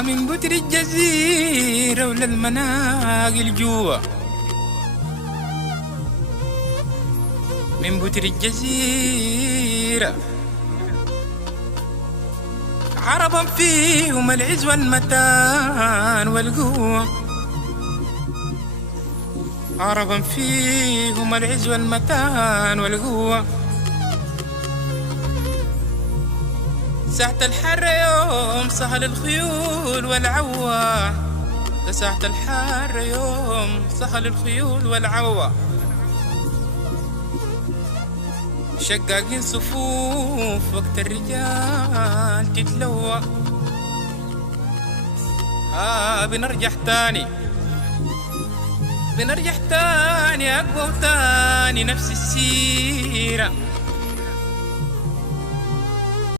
من بتر الجزيرة ولا المناقل جوا، من بتر الجزيرة عربا فيهم العز والمتان والقوة، عربا فيهم العز والمتان والقوة. ساعة الحر يوم سهل الخيول والعوة، ده ساعة الحر يوم سهل الخيول والعوة. شقاقين صفوف وقت الرجال تتلوى. بنرجع تاني، بنرجع تاني أقوى تاني نفس السيرة.